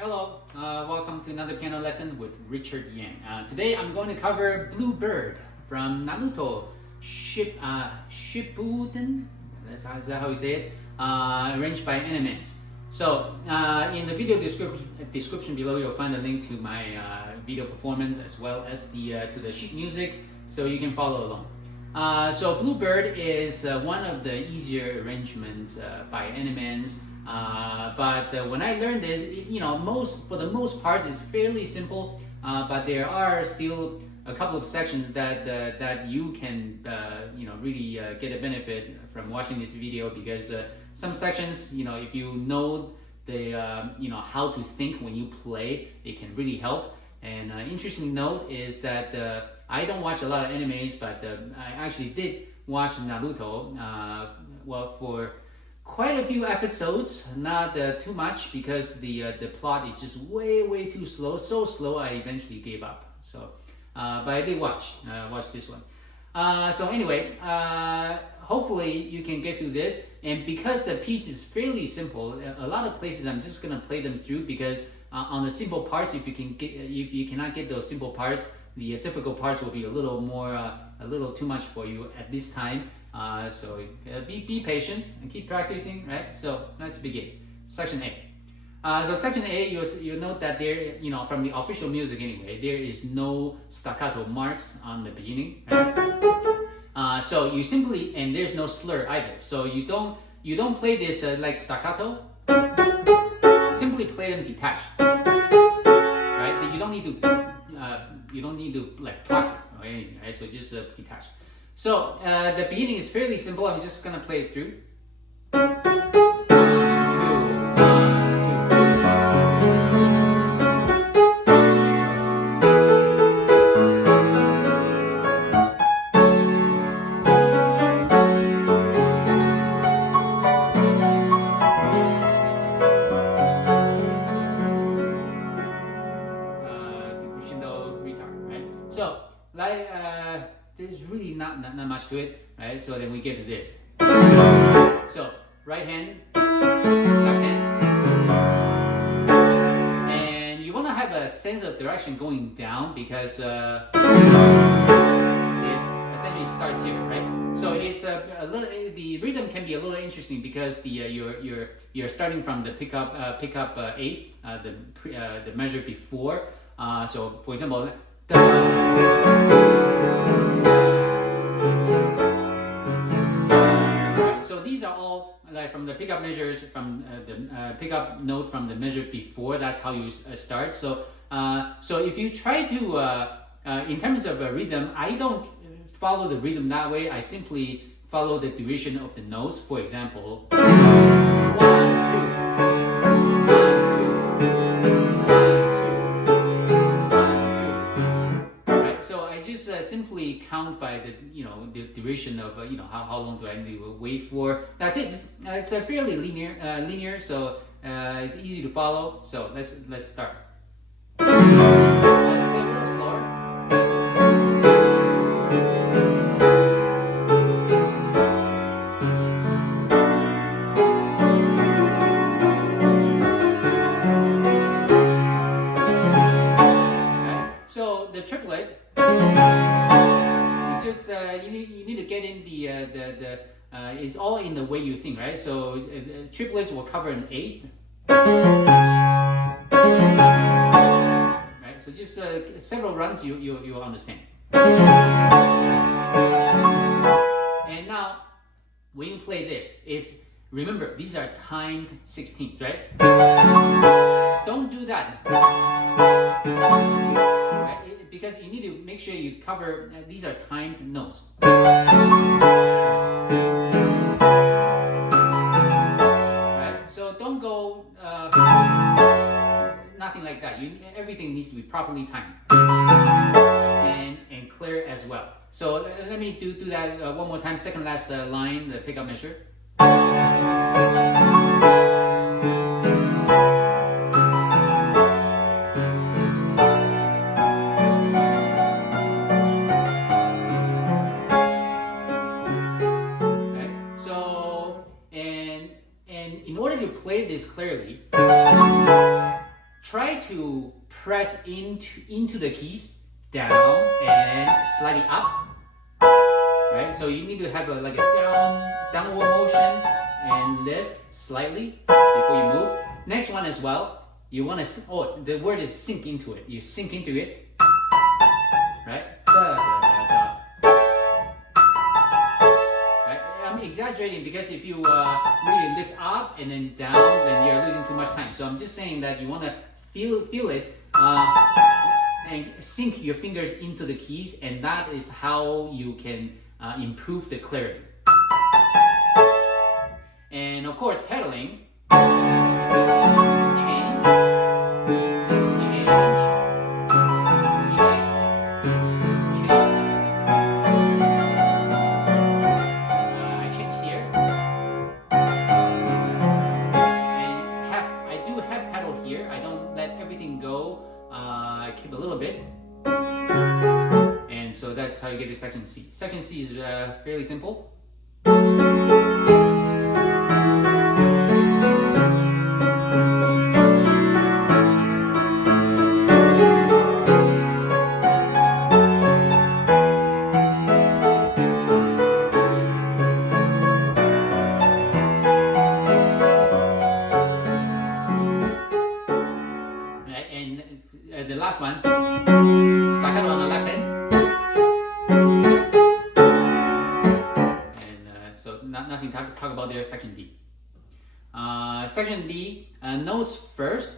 Hello, welcome to another piano lesson with Richard Yang. Today I'm going to cover Bluebird from Naruto Shippuuden. Is that how you say it? Arranged by Animenz. So in the video description below, you'll find a link to my video performance as well as to the sheet music, so you can follow along. So Bluebird is one of the easier arrangements by Animenz. But when I learned this, for the most part, it's fairly simple. But there are still a couple of sections that you can really get a benefit from watching this video, because some sections, if you know the how to think when you play, it can really help. And interesting note is that I don't watch a lot of animes, but I actually did watch Naruto. For quite a few episodes, not too much, because the plot is just way too slow. So slow, I eventually gave up. So, but I did watch this one. So anyway, hopefully you can get through this. And because the piece is fairly simple, a lot of places I'm just gonna play them through, because on the simple parts, if you cannot get those simple parts, the difficult parts will be a little too much for you at this time. So be patient and keep practicing, right? So let's begin. Section A. So section A, you'll note that there, from the official music anyway, there is no staccato marks on the beginning, right? So you simply, and there's no slur either. So you don't play this like staccato. Simply play them detached, right? You don't need to like pluck it or anything, right? So just detached. So the beginning is fairly simple. I'm just gonna play it through. 1, 2, 1, 2. Crescendo retard, right? So like there's really not much to it, right? So then we get to this. So right hand, left hand, and you want to have a sense of direction going down, because it essentially starts here, right? So it's a little. The rhythm can be a little interesting, because you're starting from the pickup eighth, the measure before. So for example. So these are all like from the pickup measures, from the pickup note from the measure before. That's how you start. So if you try to, in terms of a rhythm, I don't follow the rhythm that way. I simply follow the duration of the notes. For example, 1, 2, 1, 2, 1, 2, 1, 2. Right. So I just simply count by the the duration of how long do I need to wait for. That's it. It's a fairly linear, so it's easy to follow. So let's start. Play a little slower. Right. So the triplet. You need to get in the it's all in the way you think, right? So triplets will cover an eighth, right? So just several runs, you'll understand. And now when you play this, remember, these are timed 16ths, right? Don't do that. Because you need to make sure you cover, these are timed notes. Right? So don't go, nothing like that. Everything needs to be properly timed. And clear as well. So let me do that one more time. Second last line, the pickup measure. In order to play this clearly, try to press into the keys down and slightly up, right? So you need to have like a downward motion and lift slightly before you move. Next one as well, you want to, the word is sink into it. You sink into it, right? Right? I'm exaggerating because if you really lift up and then down, then you're losing too much time. So I'm just saying that you want to feel it and sink your fingers into the keys, and that is how you can improve the clarity. And of course, pedaling, change, change, change, change. I changed here, and I do half pedal here. I don't let everything go. I keep a little bit, and so that's how you get to section C. Section C is fairly simple. The last one, staccato on the left hand, and so nothing to talk about there. Section D. Section D, notes first.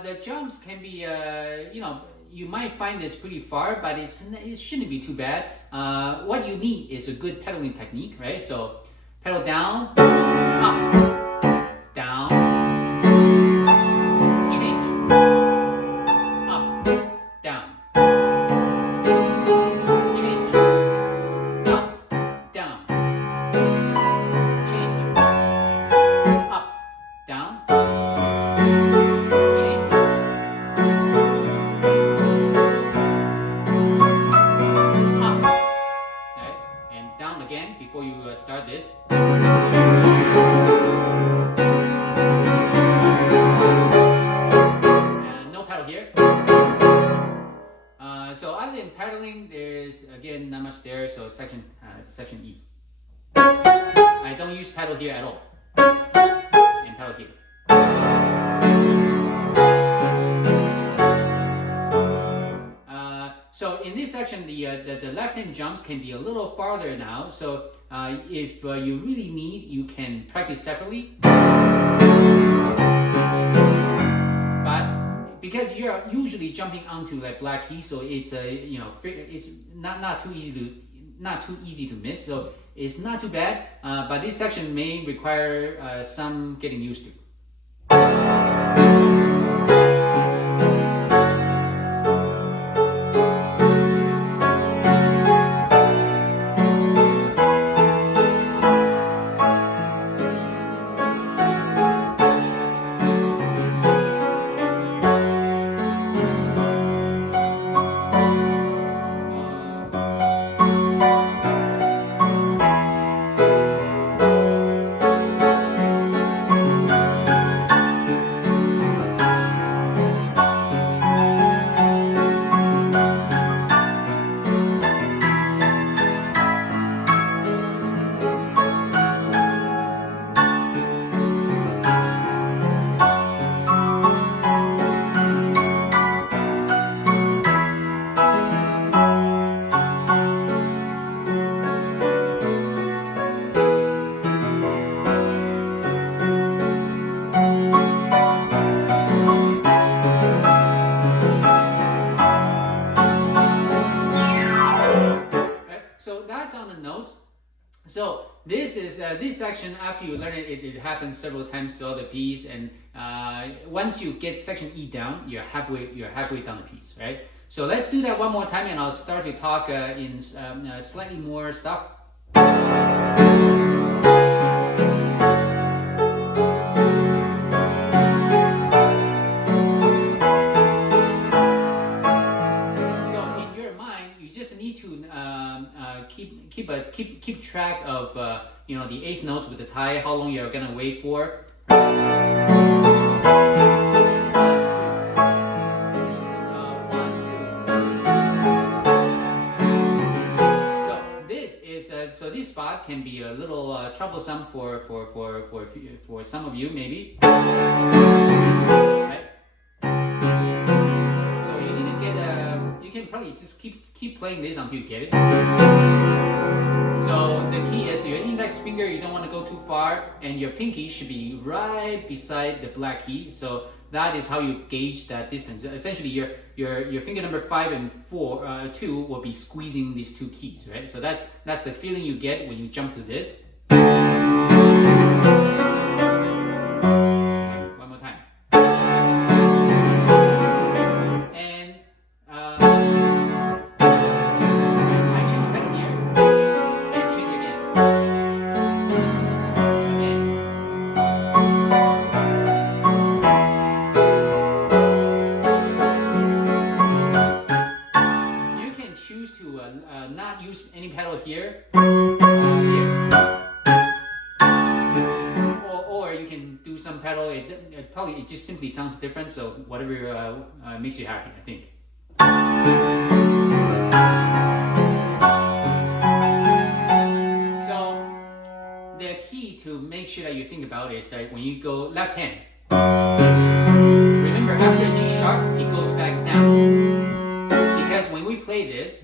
The jumps can be, you might find this pretty far, but it shouldn't be too bad. What you need is a good pedaling technique, right? So pedal down, up, down, change, up, down, change, up, down, change, up, down. Again, before you start this. No pedal here. So other than pedaling, there's again not much there. So section E. I don't use pedal here at all. And pedal here. So in this section, the left-hand jumps can be a little farther now. So if you really need, you can practice separately. But because you're usually jumping onto like black keys, so it's it's not too easy to miss. So it's not too bad. But this section may require some getting used to. So this is this section. After you learn it, it happens several times throughout the piece, and once you get section E down, you're halfway down the piece, right? So let's do that one more time, and I'll start to talk in slightly more stuff. Need to keep track of the eighth notes with the tie, how long you're gonna wait for. So this spot can be a little troublesome for some of you maybe. Right? So you need to get you can probably just keep playing this until you get it. So the key is your index finger, you don't want to go too far, and your pinky should be right beside the black key. So that is how you gauge that distance. Essentially, your finger number 5 and 2 will be squeezing these two keys, right? So that's the feeling you get when you jump to this. Not use any pedal here, or you can do some pedal. It just simply sounds different. So whatever makes you happy, I think. So the key to make sure that you think about is that when you go left hand, remember after a G sharp, it goes back down. Because when we play this,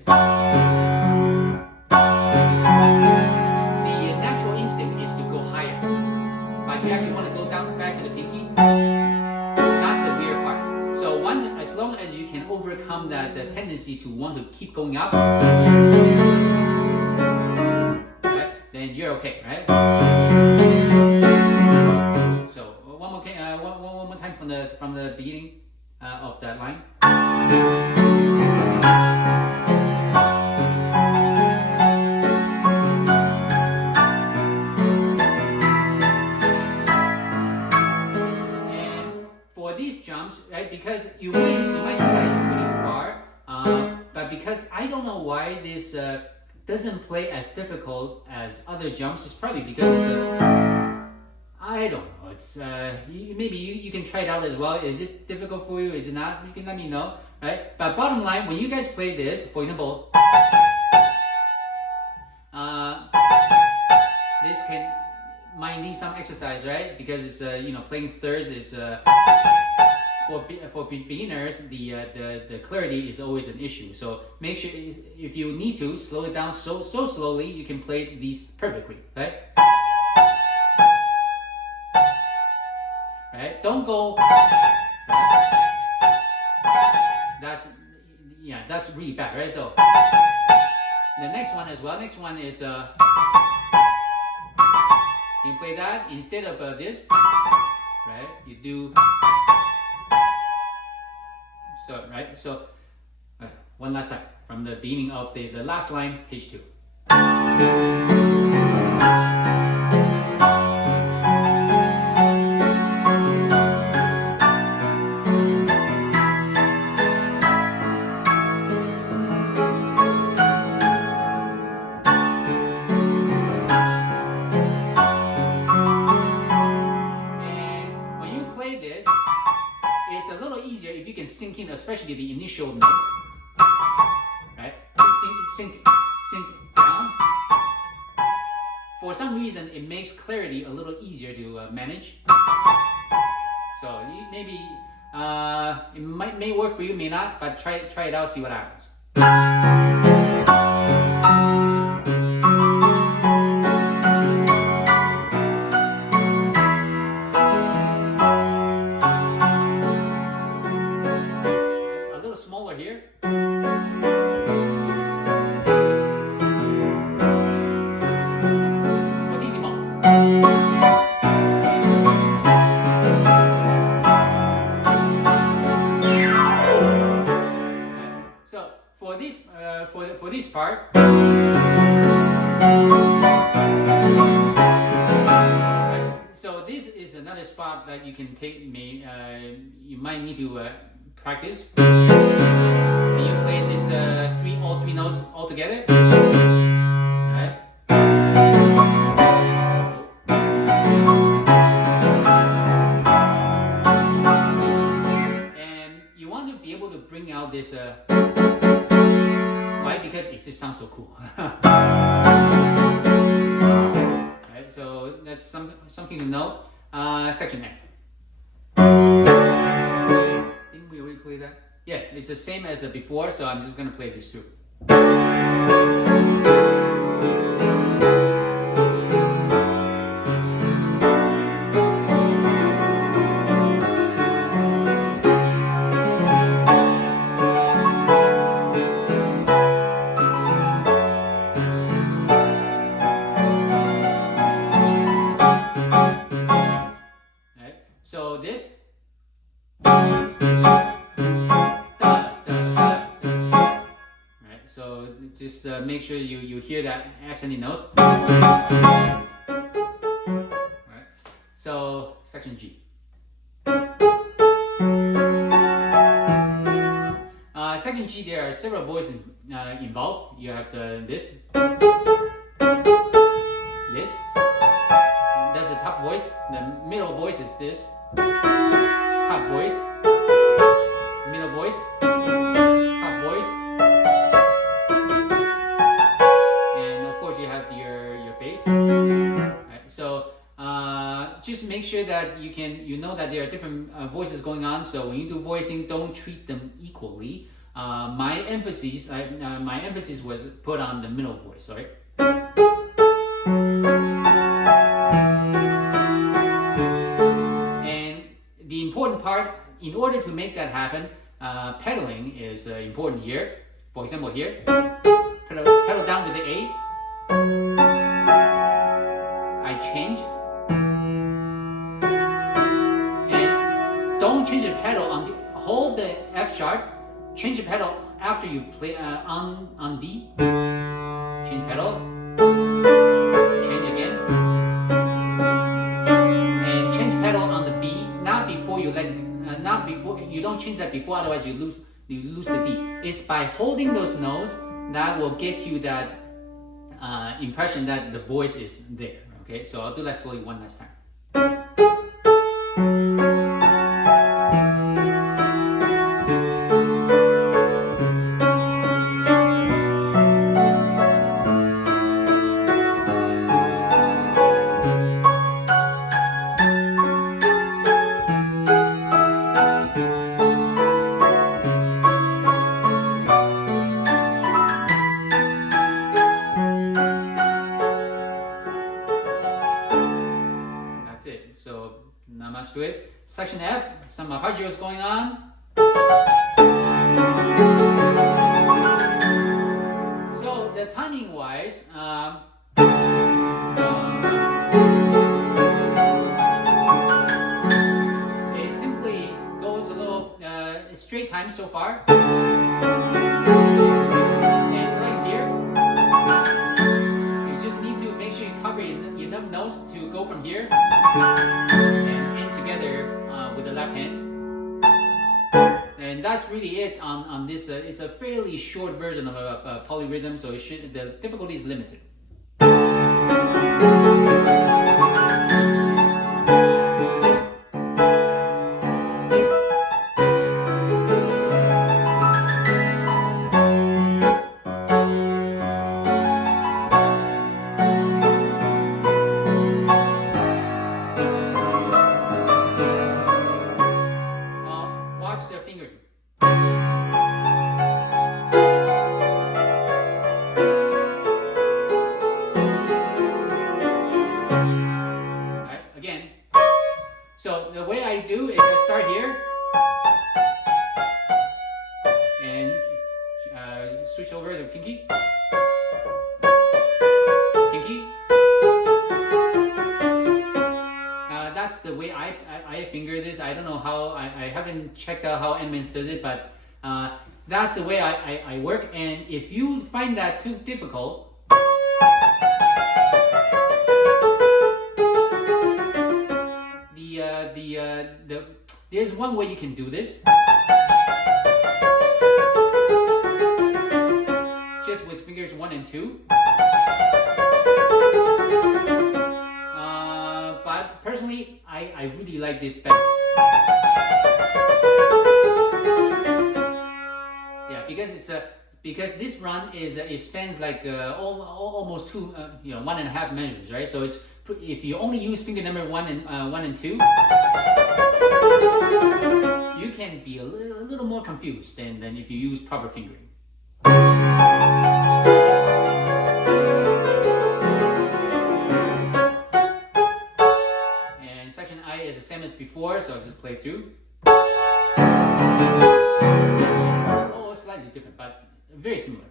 you actually want to go down back to the pinky. That's the weird part. So as long as you can overcome the tendency to want to keep going up, right, then you're okay, right? So one more time from the beginning of that line. Right, because you might think that it's pretty far, but because I don't know why this doesn't play as difficult as other jumps. It's probably because it's I don't know. It's maybe you can try it out as well. Is it difficult for you? Is it not? You can let me know, right? But bottom line, when you guys play this, for example, this might need some exercise, right? Because it's playing thirds is. For beginners, the clarity is always an issue. So make sure if you need to slow it down so slowly, you can play these perfectly, right? Right? Don't go. That's really bad, right? So the next one as well. Next one is you can play that instead of this, right? You do. So, right, so one last time from the beginning of the last line, page 2. And when you play this, it's a little easier if you can sink in, especially the initial note, right? Sink down. For some reason, it makes clarity a little easier to manage. So maybe it may work for you, may not, but try it out, see what happens. Smaller here. Fortissimo. for this part, so this is another spot that you can take. You might need to practice. Can you play this all three notes all together? Right. And you want to be able to bring out this why? Because it just sounds so cool. Right, so that's something to know. Section F. Didn't we already play that? Yes, it's the same as before, so I'm just going to play this through. So this, right? So just make sure you hear that accented notes. Right? So section G. Section G, there are several voices involved. You have this. That's the top voice. The middle voice is this. Top voice, middle voice, top voice, and of course you have your bass. Right, so just make sure that you know that there are different voices going on. So when you do voicing, don't treat them equally. My emphasis was put on the middle voice. Right. The important part, in order to make that happen, pedaling is important here. For example, here, pedal down with the A. I change, and don't change the pedal until hold the F sharp. Change the pedal after you play on D. Change pedal. Change again. And change pedal on the B. Not before you don't change that before, otherwise you lose the D. It's by holding those notes that will get you that impression that the voice is there. Okay, so I'll do that slowly one last time. So not much to it. Section F, some arpeggios going on. So the timing wise, it simply goes a little straight time so far. And it's right here. You just need to make sure you cover enough notes to go from here and end together with the left hand. And that's really it on this. It's a fairly short version of a polyrhythm, so the difficulty is limited. Watch the finger. Right, again. So the way I do is I start here and switch over to pinky. Pinky. That's the way I finger this. I don't know how, I haven't checked out how Animenz does it, but that's the way I work. And if you find that too difficult, there's one way you can do this. Just with fingers 1 and 2. But personally, I really like this better. Yeah, because this run it spans like almost 2 1.5 measures, right? So it's if you only use finger number 1 and 2, you can be a little more confused than if you use proper fingering. And section I is the same as before, so I'll just play through. Oh, it's slightly different, but very similar.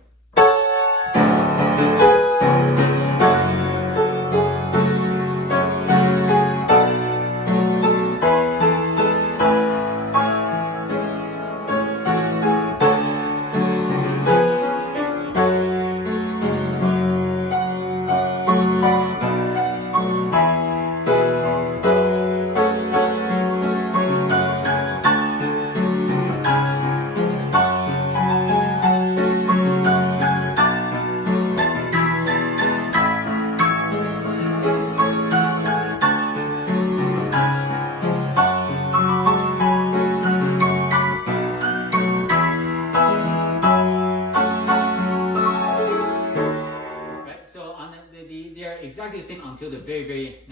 Exactly the same until the very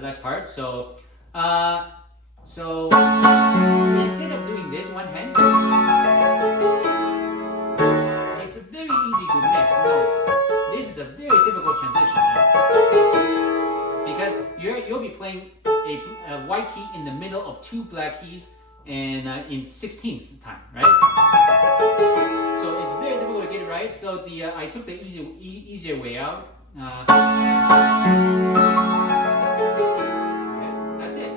last part. So instead of doing this one hand, it's very easy to miss notes. This is a very difficult transition, right? Because you'll be playing a white key in the middle of 2 black keys and in 16th time, right? So it's very difficult to get it right. So I took the easier way out. Okay, that's it.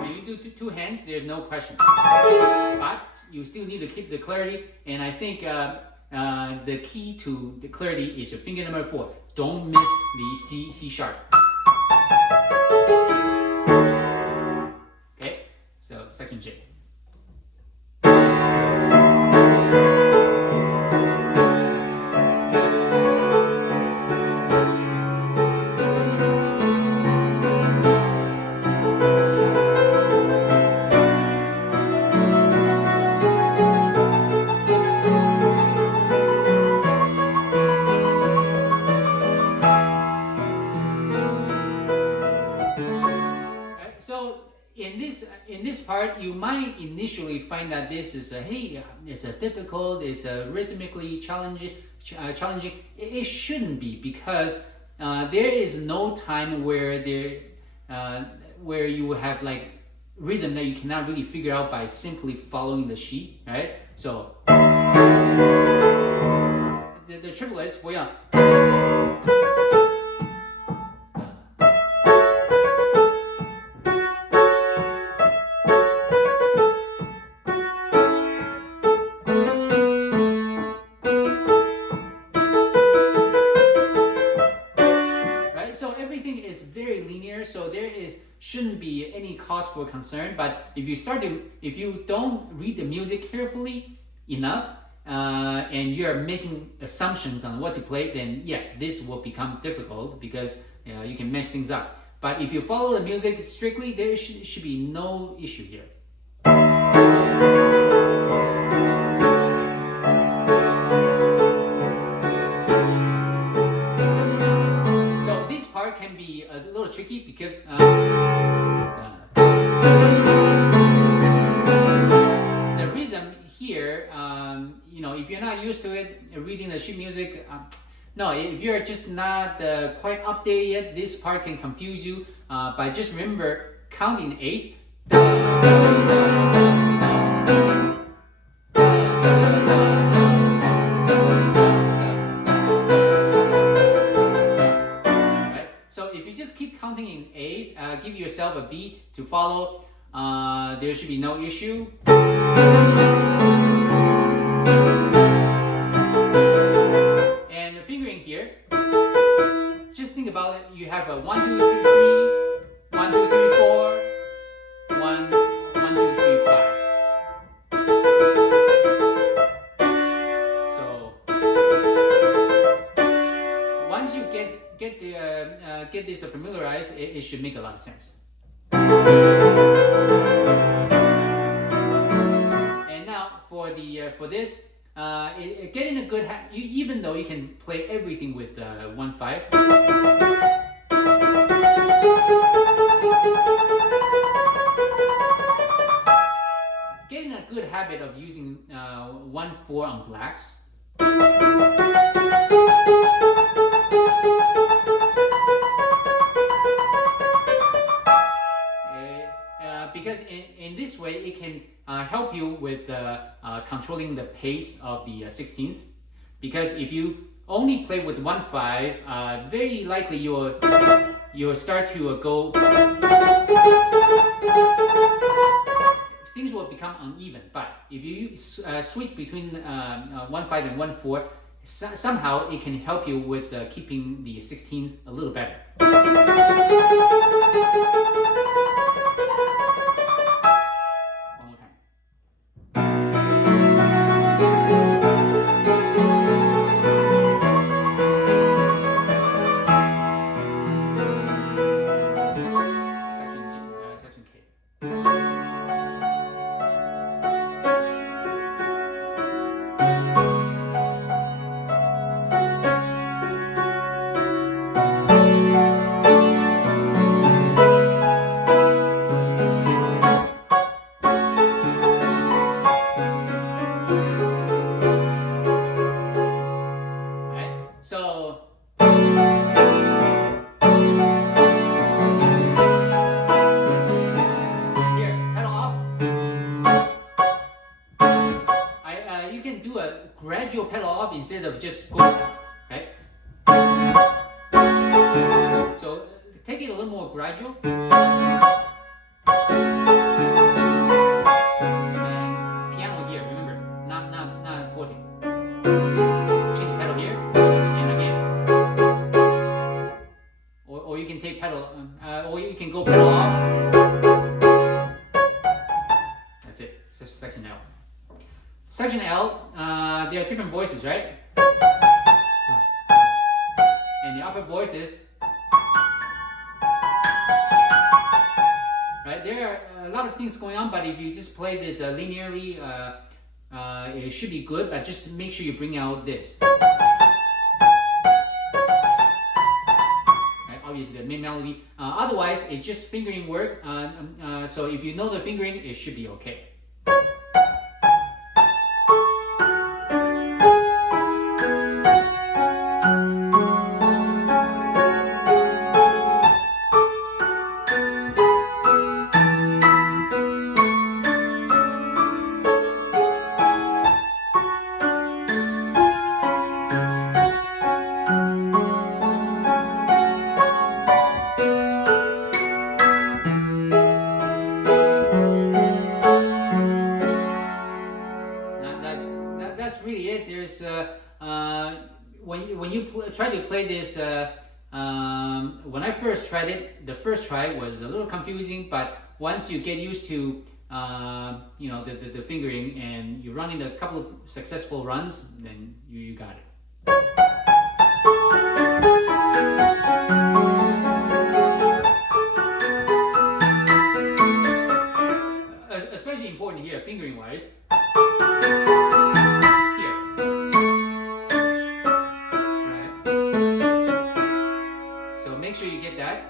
When you do 2 hands, there's no question. But you still need to keep the clarity, and I think the key to the clarity is your finger number 4. Don't miss the C sharp. Okay, so section J. In this part, you might initially find that this is it's a difficult, it's a rhythmically challenging. It shouldn't be, because there is no time where you have like rhythm that you cannot really figure out by simply following the sheet, right? So the triplets 不一样。So there shouldn't be any cause for concern. But if you don't read the music carefully enough, and you're making assumptions on what to play, then yes, this will become difficult, because you can mess things up. But if you follow the music strictly, there should be no issue here. Can be a little tricky, because the rhythm here, if you're not used to it, reading the sheet music, no, if you're just not quite updated yet, this part can confuse you. But just remember, counting 8. Counting in 8, give yourself a beat to follow. there should be no issue. And the fingering here, just think about it. You have a 1, 2, 3, 3, 1, 2, 3, 4, 1, 1, 2, 3, 5. So once you get this familiarized, it should make a lot of sense. And now for this, getting a good even though you can play everything with 1/5. Getting a good habit of using 1/4 on blacks. Because in this way, it can help you with controlling the pace of the 16th. Because if you only play with 1/5, very likely you'll start to go. Things will become uneven. But if you switch between 1/5 and 1/4, somehow it can help you with keeping the 16th a little better. So here, pedal off. You can do a gradual pedal off instead of just going, right? So take it a little more gradual. And piano here, remember, not forte. Change pedal here. Or you can take pedal, or you can go pedal off. That's it. So section L. Section L, there are different voices, right? And the upper voices, right? There are a lot of things going on, but if you just play this linearly, it should be good. But just make sure you bring out this. Obviously, the main melody. Otherwise, it's just fingering work. So if you know the fingering, it should be okay. That's really it. There's when you try to play this, when I first tried it, the first try was a little confusing, but once you get used to the fingering and you're running a couple of successful runs, then you got it. Especially important here, fingering wise. Make sure you get that.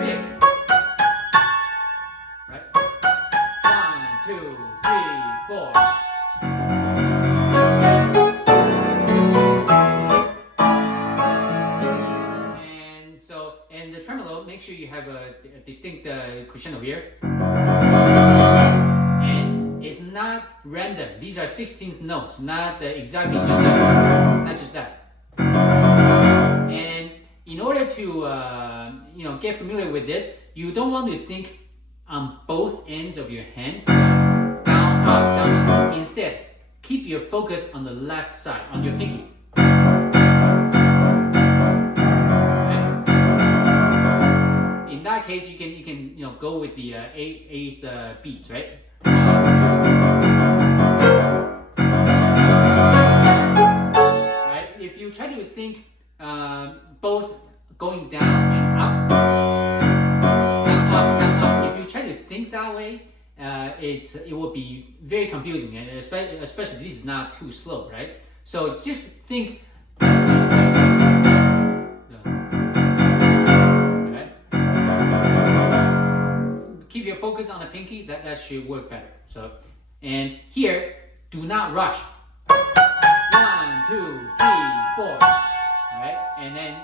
Big. Right? 1, 2, 3, 4. sure you have a distinct crescendo here. And it's not random. These are 16th notes, not exactly just not just that. And in order to get familiar with this, you don't want to think on both ends of your hand, down, up, down, up. Instead, keep your focus on the left side, on your pinky. In that case, you can go with the eighth beats, right? Right. If you try to think both going down and up, down, up, down, up. If you try to think that way, it will be very confusing, and especially this is not too slow, right? So just think. Keep your focus on the pinky. That should work better. So, and here, do not rush. 1, 2, 3, 4. Right, and then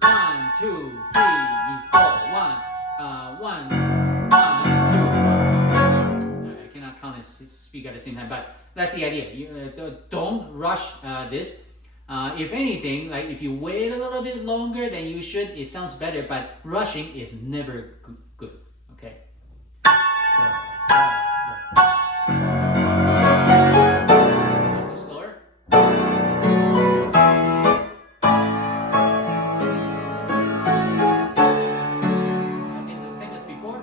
1, 2, 3, 4. 1, 2. I cannot count and speak at the same time, but that's the idea. You don't rush this. If anything, like if you wait a little bit longer than you should, it sounds better. But rushing is never good. Okay. Slower. This is the same as before.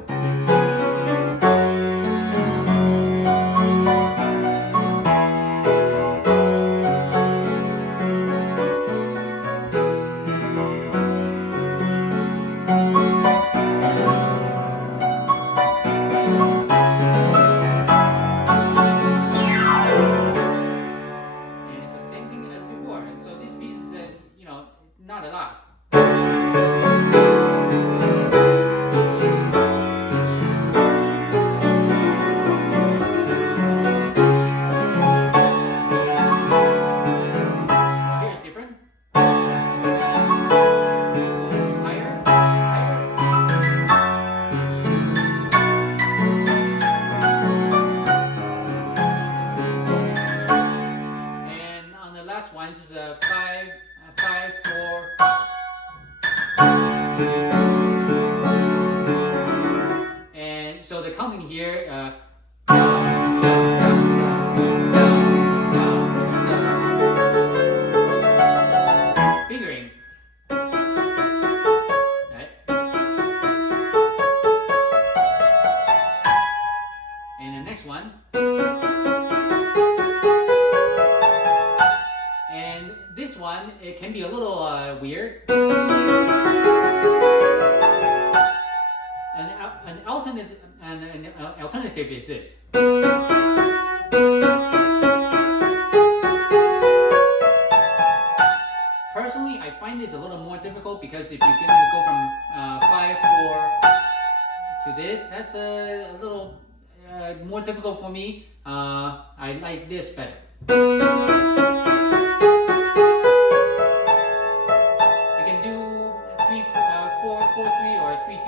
Not a lot. Here's different. Higher, higher. And on the last one, just 5, 4, 5. And so the counting here, down, fingering, right? And the next one. And this one, it can be a little weird. An alternative is this. Personally, I find this a little more difficult because if you can go from 5, 4 to this, that's a little more difficult for me. I like this better. You can do 3, 4, 4, 3 or 3, 2.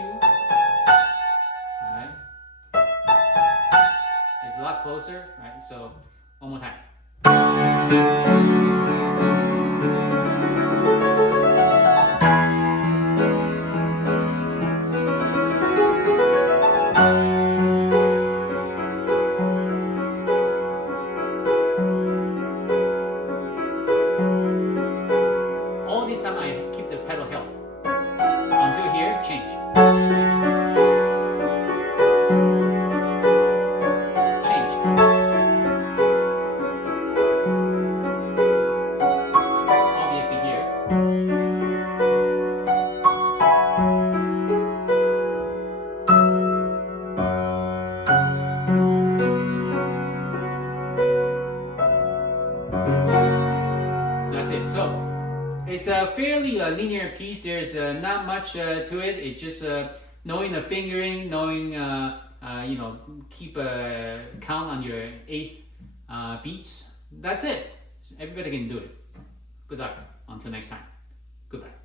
Alright. It's a lot closer, right? So one more time. All this time I keep the pedal held until here, change. Change. Obviously here. That's it. So it's a fairly linear piece. There's not much to it. It's just knowing the fingering, knowing keep a count on your 8th beats. That's it. Everybody can do it. Good luck. Until next time. Goodbye.